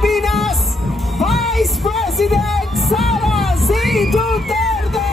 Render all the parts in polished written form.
Pilipinas, Vice President Sara C. Duterte!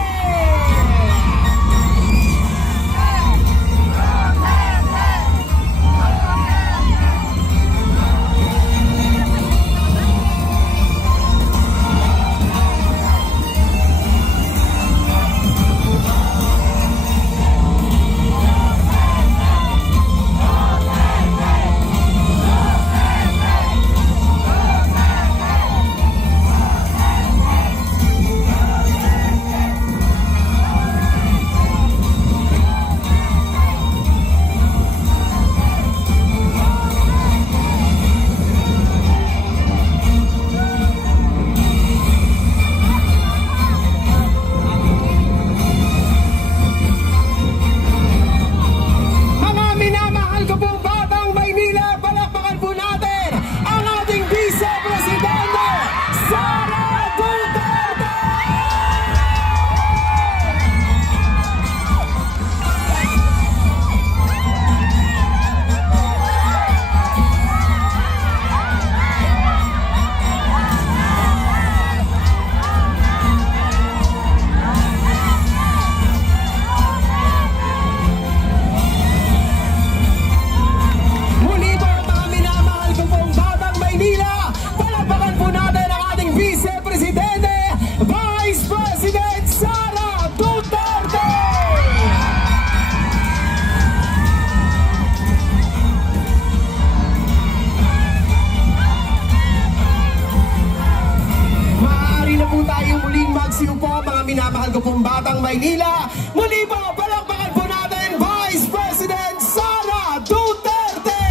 Magsiupo mga minamahal ko pong batang Maynila. Muli po, palakpakan po natin Vice President Sara Duterte!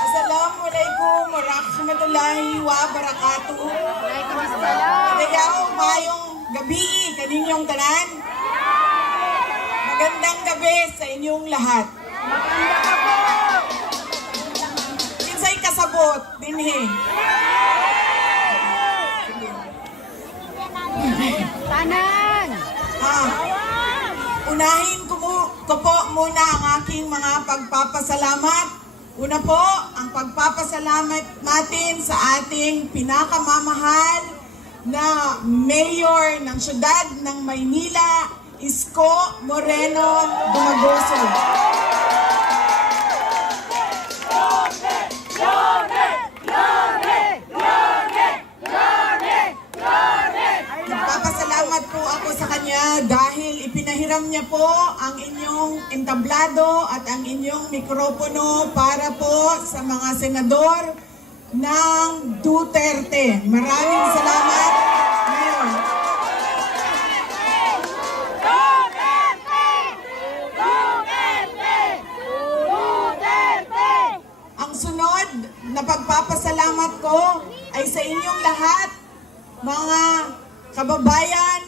Assalamualaikum warahmatullahi wabarakatuh. Kadayaw mayong gabi kaninyong tanan. Magandang gabi sa inyong lahat. Kinsay kasabot dinhi. Tanan. Unahin ko po muna ang aking mga pagpapasalamat. Una po, ang pagpapasalamat natin sa ating pinakamamahal na mayor ng siyudad ng Maynila, Isko Moreno Dumagoso. Nagpapasalamat po ako sa kanya dahil ipinahiram niya po ang inyong entablado at ang inyong mikropono para po sa mga senador ng Duterte. Maraming salamat, Mayor. Ang sunod na pagpapasalamat ko ay sa inyong lahat, mga kababayan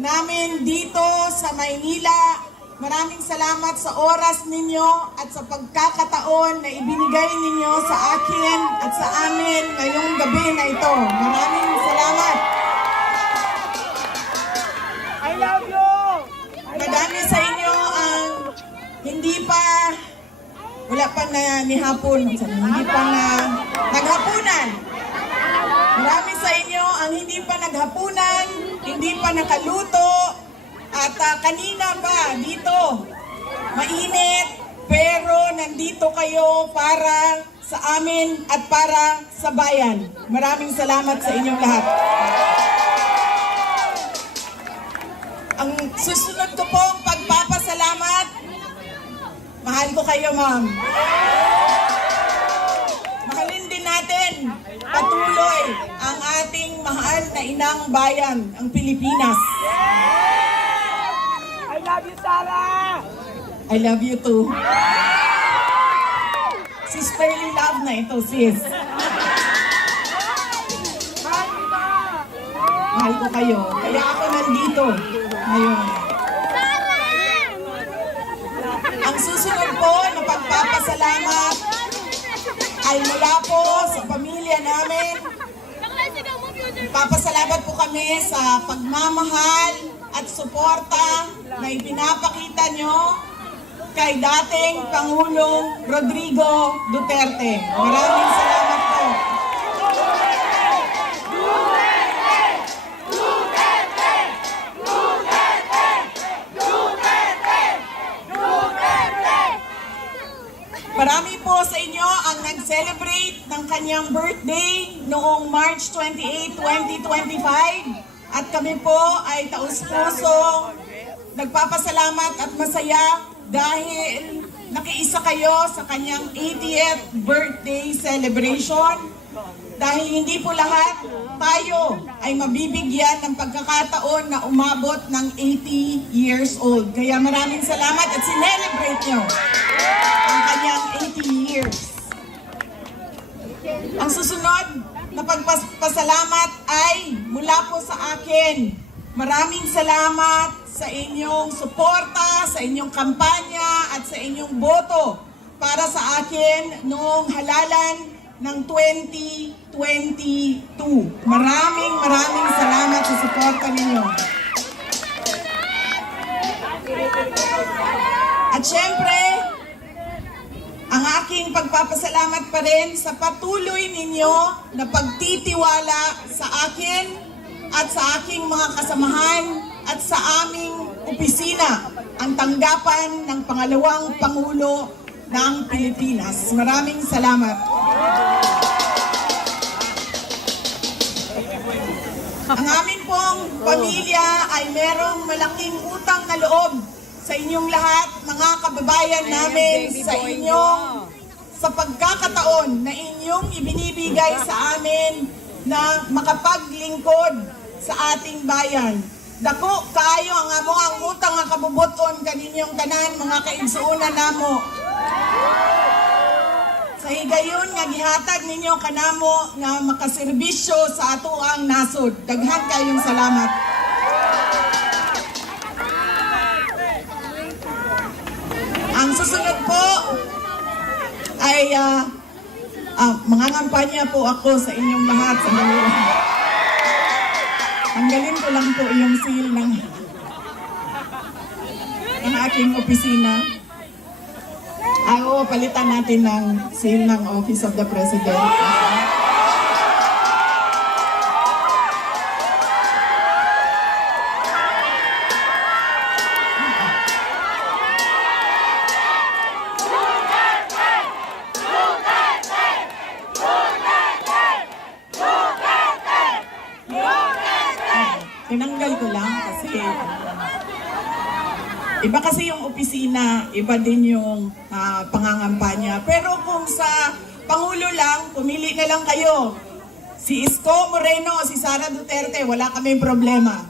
namin dito sa Maynila. Maraming salamat sa oras ninyo at sa pagkakataon na ibinigay ninyo sa akin at sa amin ngayong gabi na ito. Maraming salamat. I love you! Madami sa inyo ang hindi pa, wala pa na nihapon, hindi pa na naghapunan. Marami sa inyo ang hindi pa naghapunan, hindi pa nakaluto, at kanina pa dito, mainit, pero nandito kayo para sa amin at para sa bayan. Maraming salamat sa inyong lahat. Ang susunod ko pong pagpapasalamat, mahal ko kayo, ma'am. Mahalin din natin patuloy ang ating mahal na inang bayan, ang Pilipinas. I love you, Sarah! I love you too. Sisterly love na ito, sis. Mahal ko kayo. Kaya ako nandito ngayon. Ang susunod po na pagpapasalamat pasasalamat ay mula po sa pamilya namin. Papasalamat po kami sa pagmamahal at suporta na ipinapakita nyo kay dating Pangulong Rodrigo Duterte. Maraming salamat po. Marami po sa inyo ang nag-celebrate ng kanyang birthday noong March 28, 2025. At kami po ay taus-puso nagpapasalamat at masaya dahil nakiisa kayo sa kanyang 80th birthday celebration. Dahil hindi po lahat tayo ay mabibigyan ng pagkakataon na umabot ng 80 years old. Kaya maraming salamat at sinelebrate nyo ang kanyang 80 years. Ang susunod na pagpasalamat ay mula po sa akin. Maraming salamat sa inyong suporta, sa inyong kampanya at sa inyong boto para sa akin noong halalan ng 2022. Maraming salamat sa suporta ninyo. At syempre, ang aking pagpapasalamat pa rin sa patuloy ninyo na pagtitiwala sa akin at sa aking mga kasamahan at sa aming opisina, ang tanggapan ng pangalawang Pangulo ng Pilipinas. Maraming salamat. Ang amin pong pamilya ay merong malaking utang na loob sa inyong lahat, mga kababayan namin, sa inyong sa pagkakataon na inyong ibinibigay sa amin na makapaglingkod sa ating bayan. Dako kayo ang amo ang utang nga kabubuton kaninyong tanan, mga kaigsuunan namo. Sa higayon nga gihatag ninyo kanamo nga makaserbisyo sa ato ang nasod. Daghan kayong salamat. Ang susunod po ay mga kampanya po ako sa inyong lahat sa dalawa. Tanggalin ko lang po yung seal ng aking opisina. Palitan natin ng seal ng Office of the President. Tinanggal ko lang kasi iba kasi yung opisina, iba din yung pangangampanya. Pero kung sa Pangulo lang, pumili na lang kayo. Si Isko Moreno o si Sara Duterte, wala kaming problema.